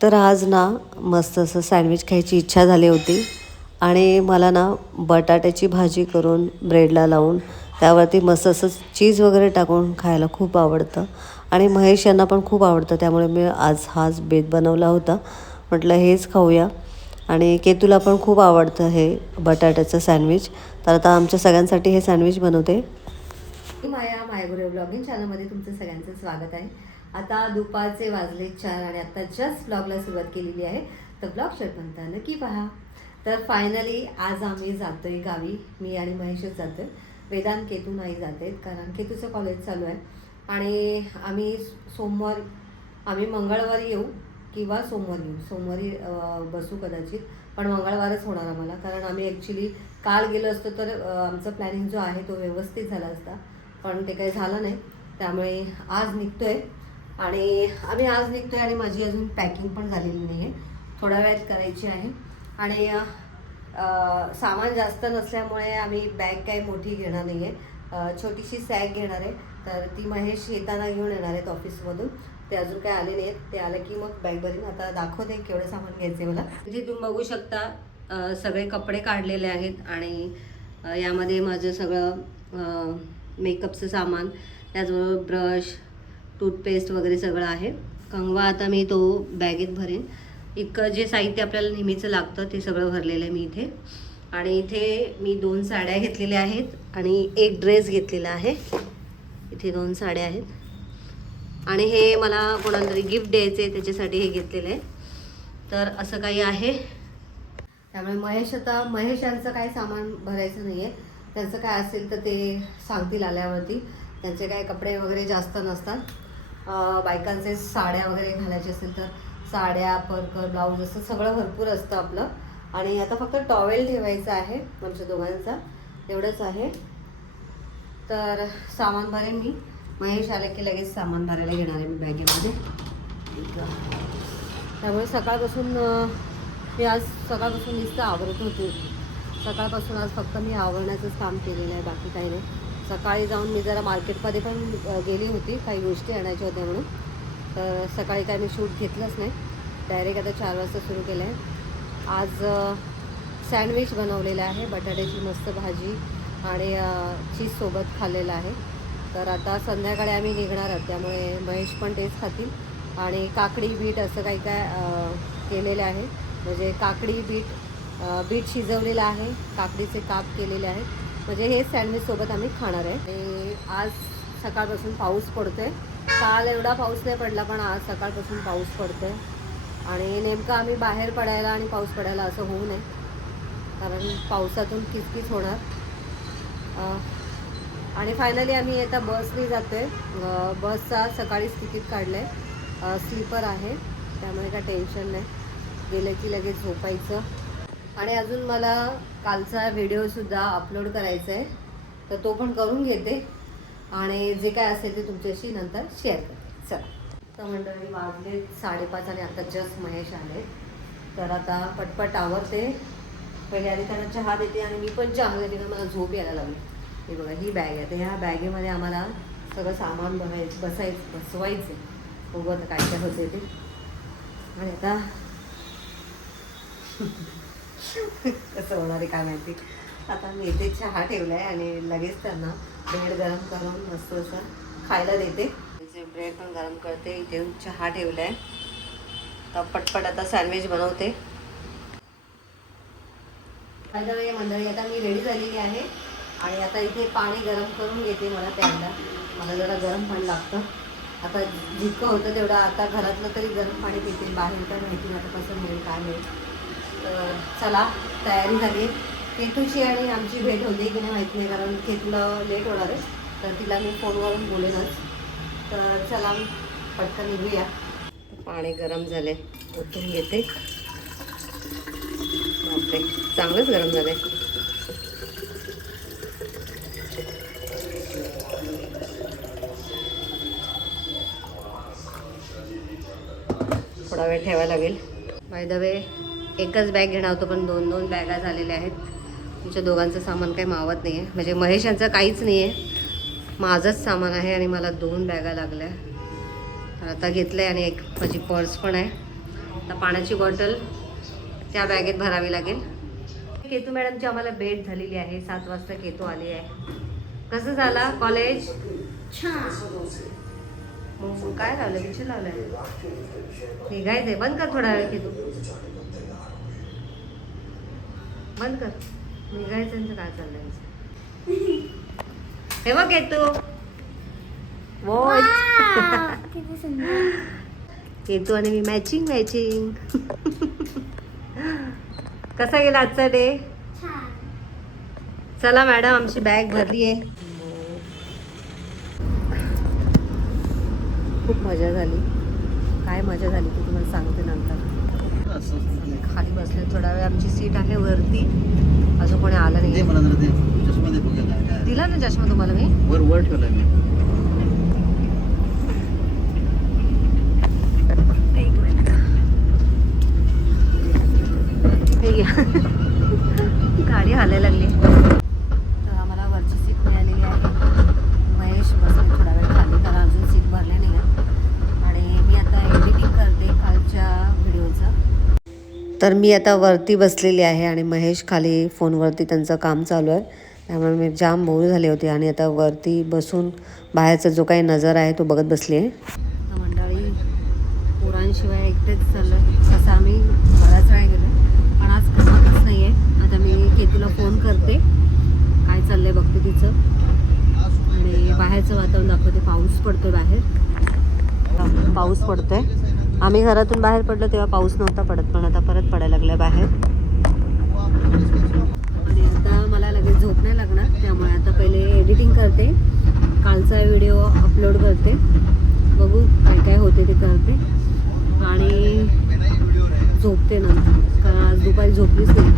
तर आज ना मस्त असं सँडविच खायची इच्छा झाली होती आणि मला ना बटाट्याची भाजी करून ब्रेडला लावून त्यावरती मस्त असं चीज वगैरे टाकून खायला खूप आवडतं आणि महेश यांना पण खूप आवडतं. त्यामुळे मी आज हाच बेत बनवला होता. म्हटलं हेच खाऊया आणि केतूला पण खूप आवडतं हे बटाट्याचं सँडविच. तर आता आमच्या सगळ्यांसाठी हे सँडविच बनवते. माया मायागुरे ब्लॉगिंग चॅनलमध्ये तुमचं सगळ्यांचं स्वागत आहे. आता दुपारचे वाजले 4 आणि आता जस्ट ब्लॉगला सुरुवात केलेली आहे. तर ब्लॉग शेवटपर्यंत नक्की पहा. तर फायनली आज आम्ही जातोय गावी. मी आणि महेशच जातोय. वेदांत केतू नाही जात आहेत कारण केतूचं कॉलेज चालू आहे आणि आम्ही मंगळवारी येऊ किंवा सोमवारी येऊ. सोमवारी बसू कदाचित, पण मंगळवारच होणार आम्हाला कारण आम्ही ॲक्च्युली काल गेलो असतो तर आमचा प्लॅनिंग जो आहे तो व्यवस्थित झाला असता, पण ते काही झालं नाही. त्यामुळे आज निघतोय आणि आम्ही आज निघतोय आणि माझी अजून पॅकिंग पण झालेली नाही आहे. थोड्या वेळात करायची आहे आणि सामान जास्त नसल्यामुळे आम्ही बॅग काही मोठी घेणार नाही आहे. छोटीशी सॅग घेणार आहे. तर ती महेश येताना घेऊन येणार आहेत ऑफिसमधून. ते अजून काय आले नाही आहेत. ते आलं की मग बॅग भरीन. आता दाखवते केवढं सामान घ्यायचं आहे मला. इथे तुम्ही बघू शकता सगळे कपडे काढलेले आहेत आणि यामध्ये माझं सगळं मेकअपचं सामान, त्याचबरोबर ब्रश, टूथपेस्ट वगैरे सगळं आहे. कंगवा आता मी तो बॅगेत भरेन. इतकं जे साहित्य आपल्याला नेहमीचं लागतं ते सगळं भरलेलं आहे मी इथे. आणि इथे मी 2 साड्या घेतलेल्या आहेत आणि एक ड्रेस घेतलेला आहे. इथे 2 साड्या आहेत आणि हे मला कोणाला तरी गिफ्ट द्यायचे आहे त्याच्यासाठी हे घेतलेलं आहे. तर असं काही आहे. त्यामुळे महेश यांचं काही सामान भरायचं नाही आहे. त्यांचं काय असेल तर ते सांगतील आल्यावरती. त्यांचे काय कपडे वगैरे जास्त नसतात. बायकांचे साड्या वगैरे घालायचे असेल तर साड्या, परकर, ब्लाऊज असं सगळं भरपूर असतं आपलं. आणि आता फक्त टॉवेल ठेवायचा आहे आमच्या दोघांचा, एवढंच आहे. तर सामान भरेन मी. महेश आले की लगेच सामान भरायला घेणार आहे मी बॅगेमध्ये. त्यामुळे मी आज सकाळपासून नुसतं आवरत होते. सकाळपासून आज फक्त मी आवरण्याचंच काम केलेलं आहे, बाकी काही नाही. सकाळी जाऊन मी जरा मार्केटमध्ये पण गेली होती, काही गोष्टी आणायच्या होत्या म्हणून. तर सकाळी काय मी शूट घेतलंच नाही. डायरेक्ट आता 4 वाजता सुरू केलं आहे. आज सँडविच बनवलेलं आहे, बटाट्याची मस्त भाजी आणि चीजसोबत खाल्लेलं आहे. तर आता संध्याकाळी आम्ही निघणार आहोत, त्यामुळे महेश पण तेच खातील. आणि काकडी, बीट असं काही केलेलं आहे. म्हणजे काकडी, बीट शिजवलेलं आहे, काकडीचे काप केलेले आहेत. म्हणजे हे सँडविचसोबत आम्ही खाणार आहे. आणि आज सकाळपासून पाऊस पडतो आहे. काल एवढा पाऊस नाही पडला, पण आज सकाळपासून पाऊस पडतो आहे. आणि नेमकं आम्ही बाहेर पडायला आणि पाऊस पडायला असं होऊ नये, कारण पावसातून किचकिच होणार. आणि फायनली आम्ही आता बसने जातो आहे. बसचा सकाळीच तिकीट काढलं आहे, स्लीपर आहे, त्यामुळे काय टेन्शन नाही. गेलं की लगेच झोपायचं. आणि अजून मला कालचा व्हिडिओसुद्धा अपलोड करायचा आहे, तर तो पण करून घेते आणि जे काय असेल ते तुमच्याशी नंतर शेअर करते. चला, तर मंडळी वाजले 5:30 आणि आता जस्ट महेश आले. तर आता पटपट आवरते. पहिले आधी त्यांना चहा देते आणि मी पण चहा देते, तर मला झोप यायला लागली. हे बघा, ही बॅग आहे. तर ह्या बॅगेमध्ये आम्हाला सगळं सामान बसवायचं. बघू आता काय काय होते ते. आणि आता कसं होणार आहे काय माहिती. आता मी इथे चहा ठेवला आहे आणि लगेच त्यांना ब्रेड गरम करून मस्त असं खायला देते. ब्रेड पण गरम करते. इथे चहा ठेवला आहे. तर पटपट आता सँडविच बनवते. मंडळी आता मी रेडी झालेली आहे आणि आता इथे पाणी गरम करून घेते मला प्यायला. मला जरा गरम पाणी लागतं. आता जितकं होतं तेवढं आता घरातलं तरी गरम पाणी पिते. बाहेर काय माहिती नाही आता कसं मिळेल काय मिळेल. तर चला, तयारी झाली. केतूची आणि आमची भेट होते की नाही माहीत नाही, कारण केतूला लेट होणार आहे, तर तिला मी फोनवरून बोलेनच. तर चला पटकन निघूया. पाणी गरम झाले, ओतून घेते. बापरे, चांगलंच गरम झालं आहे. थोडा वेळ ठेवायला लागेल. बाय द वे, एकच बॅग घेणार होतो पण 2 बॅगा झालेल्या आहेत. तुमच्या दोघांचं सामान काही मावत नाही आहे. म्हणजे महेश यांचं काहीच नाही आहे, माझंच सामान आहे आणि मला 2 बॅगा लागल्या. आता घेतलं आहे आणि एक माझी पर्स पण आहे. तर पाण्याची बॉटल त्या बॅगेत भरावी लागेल. केतू मॅडमची आम्हाला भेट झालेली आहे. 7 वाजता केतू आली आहे. कसं झाला कॉलेज? मग काय लावलं? पिक्चर लावलंय. निघायचंय. बंद कर थोडा वेळ केतू. बंद कर. निघायचं काय चाललंय? हे बघ केतू. केतू आणि मी मॅचिंग. कसा गेला आजचा डे? चला मॅडम, आमची बॅग भरली आहे. खूप मजा झाली. काय मजा झाली ती तुम्हाला सांगते नंतर. खाली बसले थोडा वेळ. आमची सीट आहे वरती. अजून कोणी आलं नाही. दिला ना चष्मा तुम्हाला मी? वर ठेवला मी. एक मिनिट. हे घ्या. गाडी हालायला लागली. तर आम्हाला वरची सीट मिळालेली आहे. महेश बसले थोडा वेळ खाली, कारण अजून सीट भरले नाही आहे. आणि मी आता एडिटिंग करते कालच्या व्हिडिओचं. तर मी आता वरती बसलेली आहे आणि महेश खाली फोनवरती त्यांचं काम चालू आहे. त्यामुळे मी जाम बोर झाले होते आणि आता वरती बसून बाहेरचा जो काही नजारा आहे तो बघत बसली आहे. मंडळी पोरांशिवाय एकटेच चाललं आहे. असं आम्ही बऱ्याच वेळा गेलो, पण आज कसंच नाही आहे. आता मी केतूला फोन करते, काय चाललं आहे बघते तिचं, आणि बाहेरचं वातावरण दाखवते. पाऊस पडतो बाहेर. पाऊस पडतोय. आम्ही घरातून बाहेर पडलो तेव्हा पाऊस नव्हता पडत, पण आता परत पडायला लागला बाहेर. आणि आता मला लगेच झोप नाही लागणार, त्यामुळे आता पहिले एडिटिंग करते. कालचा व्हिडिओ अपलोड करते. बघू काय काय होते ते करते आणि झोपते नंतर, कारण आज दुपारी झोपलीच नाही.